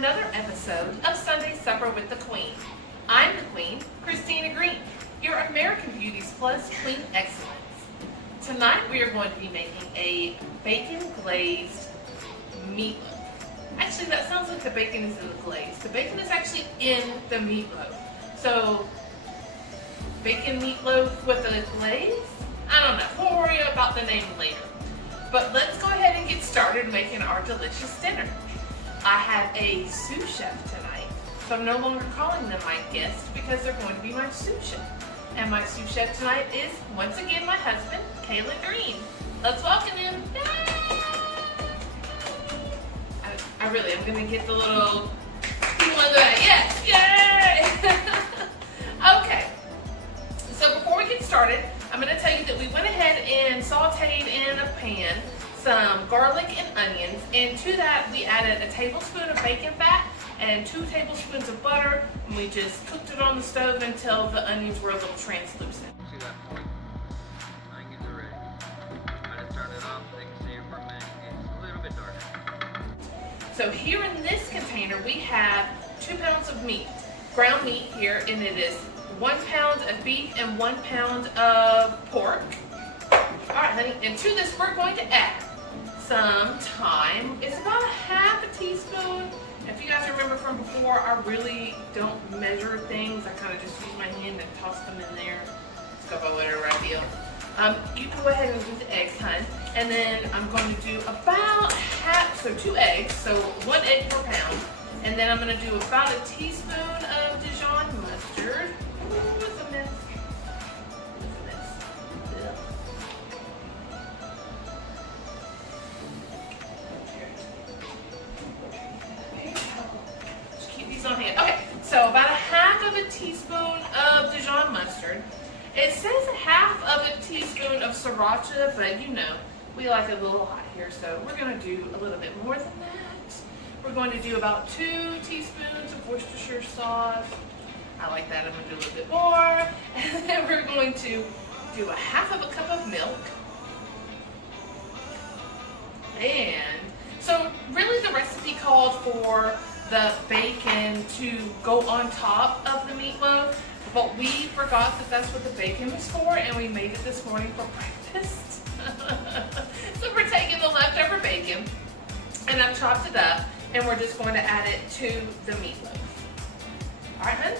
another episode of Sunday Supper with the Queen. I'm the Queen, Christina Green, your American Beauties Plus Queen Excellence. Tonight we are going to be making a bacon glazed meatloaf. Actually, that sounds like the bacon is in the glaze. The bacon is actually in the meatloaf. So, bacon meatloaf with a glaze? I don't know. We'll worry about the name later. But let's go ahead and get started making our delicious dinner. I have a sous chef tonight, so I'm no longer calling them my guests because they're going to be my sous chef. And my sous chef tonight is, once again, my husband, Caleb Green. Let's welcome him. I'm going to get the little, yes, yay! Okay, so before we get started, I'm going to tell you that we went ahead and sauteed in a pan some garlic and onions, and to that we added a tablespoon of bacon fat and 2 tablespoons of butter, and we just cooked it on the stove until the onions were a little translucent. See that point? Onions are ready. Try to turn it off so they can see it for a minute. It's a little bit dark. So here in this container we have 2 pounds of meat, ground meat here, and it is 1 pound of beef and 1 pound of pork. All right, honey, and to this we're going to add some thyme. It's about a half a teaspoon. If you guys remember from before, I really don't measure things. I kind of just use my hand and toss them in there. Let's go by whatever I feel. You can go ahead and do the eggs, hun. And then I'm going to do about half, so 2 eggs, so 1 egg per pound. And then I'm going to do about a teaspoon of Dijon mustard. Ooh, it's a mess. It's a mess. Ugh. Just keep these on hand. Okay, so about a half of a teaspoon of Dijon mustard. It says a half of a teaspoon of sriracha, but you know, we like it a little hot here, so we're going to do a little bit more than that. We're going to do about 2 teaspoons of Worcestershire sauce. I like that. I'm going to do a little bit more. And then we're going to do a half of a cup of milk. And so really the recipe called for the bacon to go on top of the meatloaf, but we forgot that that's what the bacon was for, and we made it this morning for breakfast. So we're taking the leftover bacon, and I've chopped it up, and we're just going to add it to the meatloaf. All right, hun?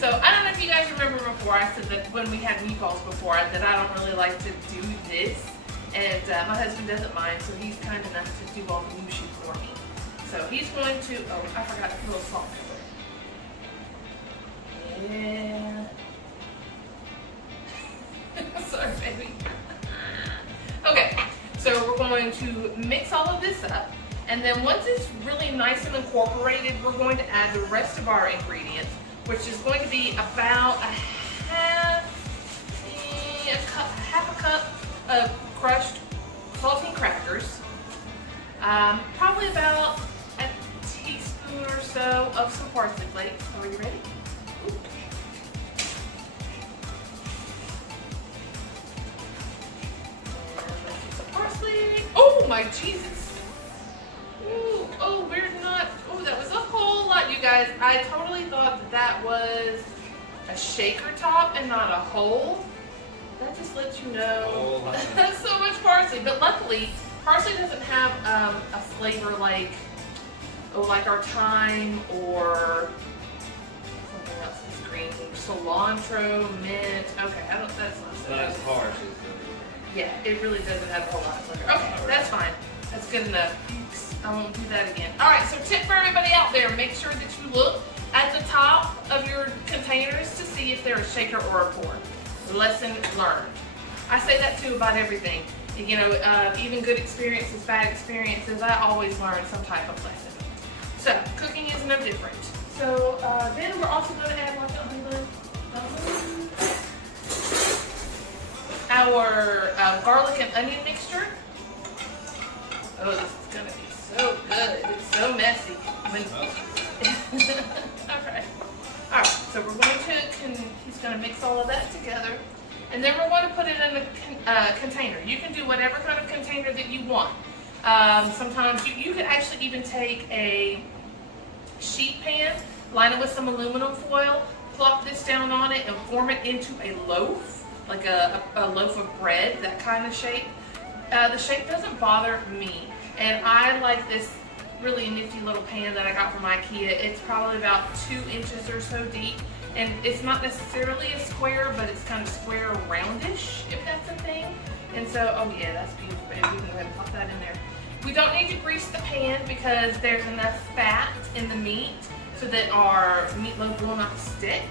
So I don't know if you guys remember before, I said that when we had meatballs before, that I don't really like to do this, and my husband doesn't mind, so he's kind enough to do all the mushy for me. So he's going to, oh, I forgot to put a little salt pepper. Yeah. Sorry, baby. Okay, so we're going to mix all of this up, and then once it's really nice and incorporated, we're going to add the rest of our ingredients, which is going to be about a half a cup of crushed saltine crackers, probably about a teaspoon or so of some parsley flakes. Are you ready? Ooh. Parsley. Oh my Jesus. Ooh, oh, we're not. Oh, that was a whole lot, you guys. I totally thought that was a shaker top and not a hole. That just lets you know that's so much parsley. But luckily, parsley doesn't have a flavor like our thyme or something else that's green. Cilantro, mint. Okay, that's not so. Not as harsh. Yeah, it really doesn't have a whole lot of flavor. Okay, that's fine. That's good enough. I won't do that again. All right, so tip for everybody out there, make sure that you look at the top of your containers to see if they're a shaker or a pour. Lesson learned. I say that too about everything. You know, even good experiences, bad experiences, I always learn some type of lesson. So, cooking is no different. So, then we're also going to add our garlic and onion mixture. Oh, this is going to be so good. It's so messy. Okay. All right, so we're going to, he's going to mix all of that together. And then we're going to put it in a container. You can do whatever kind of container that you want. Sometimes you could actually even take a sheet pan, line it with some aluminum foil, plop this down on it, and form it into a loaf, like a loaf of bread, that kind of shape. The shape doesn't bother me, and I like this really nifty little pan that I got from IKEA. It's probably about 2 inches or so deep, and it's not necessarily a square, but it's kind of square roundish, if that's a thing. And so, oh yeah, that's beautiful, baby. We can go ahead and pop that in there. We don't need to grease the pan because there's enough fat in the meat so that our meatloaf will not stick.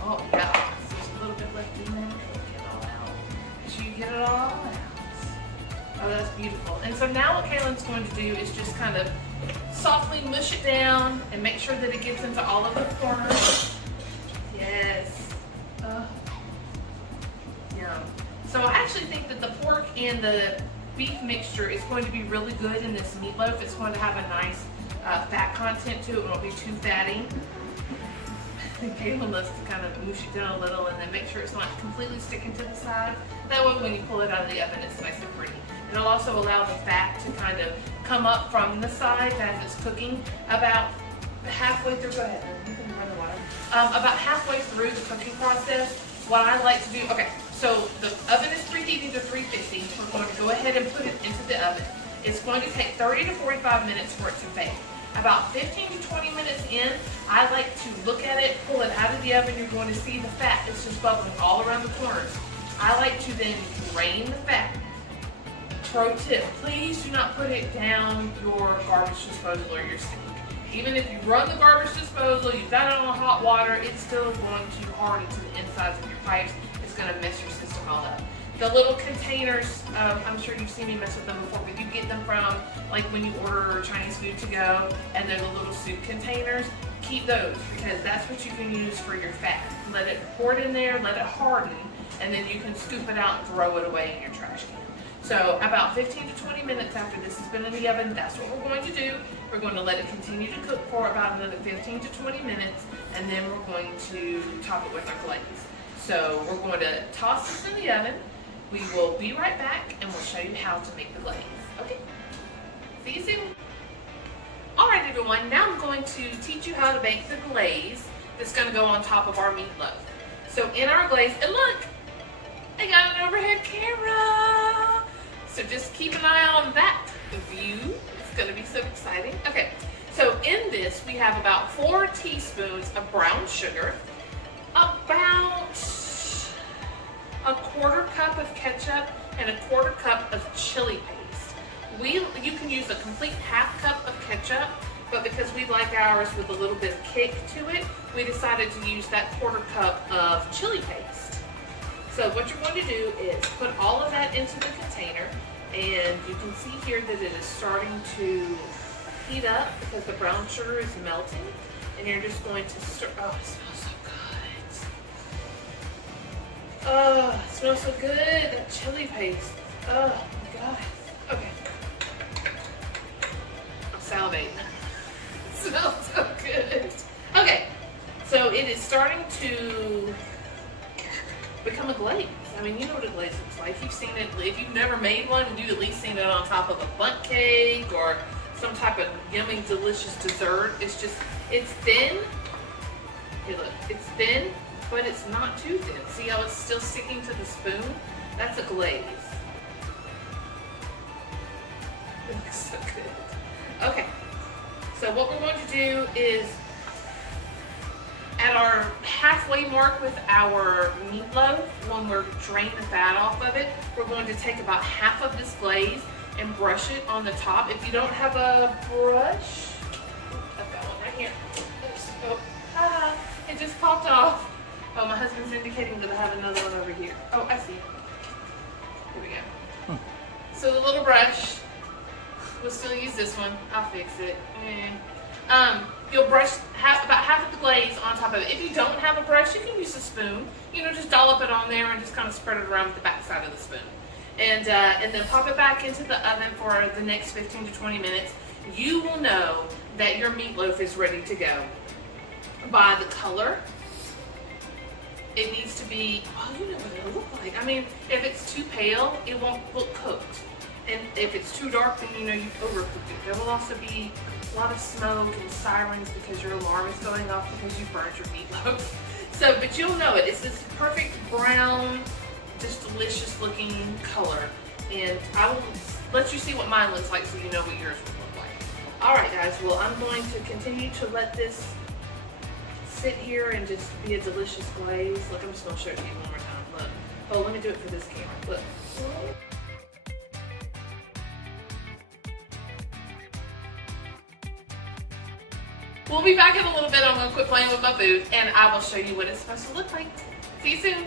Oh yeah, there's a little bit left in there. Get it all out. Make sure you get it all out. Oh, that's beautiful. And so now what Kaylin's going to do is just kind of softly mush it down and make sure that it gets into all of the corners. Yes. Yum. So I actually think that the pork and the beef mixture is going to be really good in this meatloaf. It's going to have a nice fat content to it. It won't be too fatty. Kaylin loves to kind of mush it down a little and then make sure it's not completely sticking to the side. That way when you pull it out of the oven, it's nice and pretty. It'll also allow the fat to kind of come up from the side as it's cooking. About halfway through, go ahead, you can run the water. About halfway through the cooking process, what I like to do, okay, so the oven is preheating to 350. We're going to go ahead and put it into the oven. It's going to take 30 to 45 minutes for it to bake. About 15 to 20 minutes in, I like to look at it, pull it out of the oven. You're going to see the fat. It's just bubbling all around the corners. I like to then drain the fat. Pro tip, please do not put it down your garbage disposal or your sink. Even if you run the garbage disposal, you've got it on hot water, it's still going to harden to the insides of your pipes. It's going to mess your system all up. The little containers, I'm sure you've seen me mess with them before, but you get them from like when you order Chinese food to go, and they're the little soup containers. Keep those because that's what you can use for your fat. Let it pour it in there, let it harden, and then you can scoop it out and throw it away in your trash can. So about 15 to 20 minutes after this has been in the oven, that's what we're going to do. We're going to let it continue to cook for about another 15 to 20 minutes, and then we're going to top it with our glaze. So we're going to toss this in the oven. We will be right back, and we'll show you how to make the glaze. Okay? See you soon. All right, everyone. Now I'm going to teach you how to make the glaze that's going to go on top of our meatloaf. So in our glaze, and look, I got an overhead camera. So just keep an eye on that view. It's going to be so exciting. Okay, so in this, we have about 4 teaspoons of brown sugar, about a 1/4 cup of ketchup, and a 1/4 cup of chili paste. You can use a complete 1/2 cup of ketchup, but because we like ours with a little bit of kick to it, we decided to use that 1/4 cup of chili paste. So what you're going to do is put all of that into the container, and you can see here that it is starting to heat up because the brown sugar is melting, and you're just going to stir. Oh, it smells so good. Oh, it smells so good, that chili paste. Oh my God. Okay. I'm salivating. It smells so good. Okay, so it is starting to become a glaze. I mean, you know what a glaze looks like. You've seen it. If you've never made one, you've at least seen it on top of a bundt cake or some type of yummy, delicious dessert. It's thin. Hey, look, it's thin, but it's not too thin. See how it's still sticking to the spoon? That's a glaze. It looks so good. Okay, so what we're going to do is, at our halfway mark with our meatloaf, when we're draining the fat off of it, we're going to take about half of this glaze and brush it on the top. If you don't have a brush, I've got one right here. It just popped off. Oh, my husband's indicating that I have another one over here. Oh, I see. Here we go. So the little brush, we'll still use this one. I'll fix it. You'll brush about half of the glaze on top of it. If you don't have a brush, you can use a spoon. You know, just dollop it on there and just kind of spread it around with the back side of the spoon. And then pop it back into the oven for the next 15 to 20 minutes. You will know that your meatloaf is ready to go by the color. It needs to be, oh, you know what it'll look like. I mean, if it's too pale, it won't look cooked. And if it's too dark, then you know you've overcooked it. There will also be a lot of smoke and sirens because your alarm is going off because you burned your meatloaf. So, but you'll know it. It's this perfect brown, just delicious looking color. And I will let you see what mine looks like so you know what yours would look like. All right, guys. Well, I'm going to continue to let this sit here and just be a delicious glaze. Look, I'm just going to show it to you one more time. Look. Oh, let me do it for this camera. Look. We'll be back in a little bit. I'm going to quit playing with my food and I will show you what it's supposed to look like. See you soon.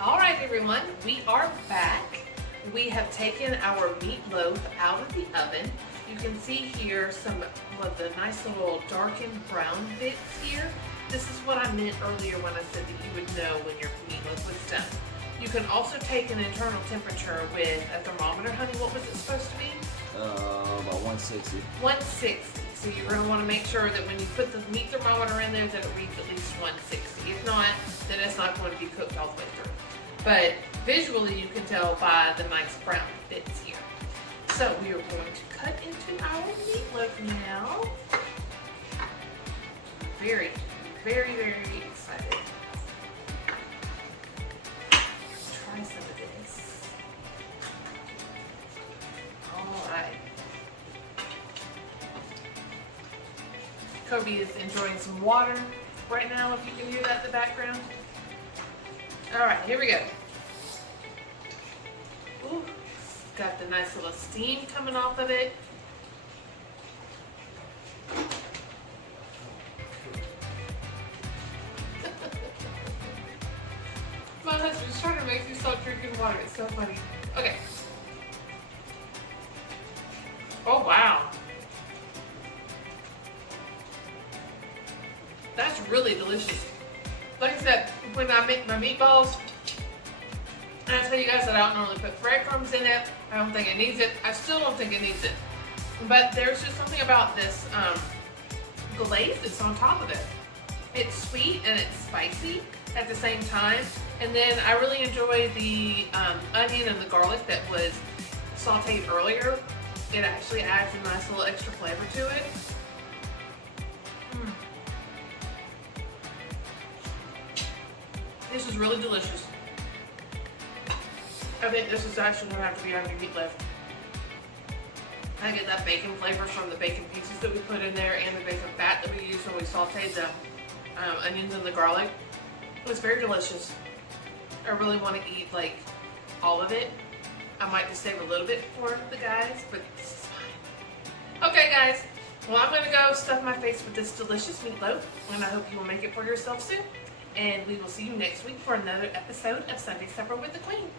All right, everyone, we are back. We have taken our meatloaf out of the oven. You can see here some of the nice little darkened brown bits here. This is what I meant earlier when I said that you would know when your meatloaf was done. You can also take an internal temperature with a thermometer. Honey, what was it supposed to be? About 160. 160. So you're going to want to make sure that when you put the meat thermometer in there that it reads at least 160. If not, then it's not going to be cooked all the way through. But visually you can tell by the nice brown bits here. So we are going to cut into our meatloaf now. Very, very, very excited. Try some of this. Alright. Kobe is enjoying some water right now, if you can hear that in the background. Alright, here we go. Ooh, got the nice little steam coming off of it. My husband's trying to make me stop drinking water. It's so funny. Okay. Oh, wow. That's really delicious. Like I said, when I make my meatballs, and I tell you guys that I don't normally put breadcrumbs in it. I don't think it needs it. I still don't think it needs it. But there's just something about this glaze that's on top of it. It's sweet and it's spicy at the same time. And then I really enjoy the onion and the garlic that was sauteed earlier. It actually adds a nice little extra flavor to it. This is really delicious. I think this is actually going to have to be on your meatloaf. I get that bacon flavor from the bacon pieces that we put in there and the bacon fat that we used when we sauteed the onions and the garlic. It was very delicious. I really want to eat like all of it. I might just save a little bit for the guys, but this is fine. Okay, guys. Well, I'm going to go stuff my face with this delicious meatloaf, and I hope you will make it for yourself soon. And we will see you next week for another episode of Sunday Supper with the Queen.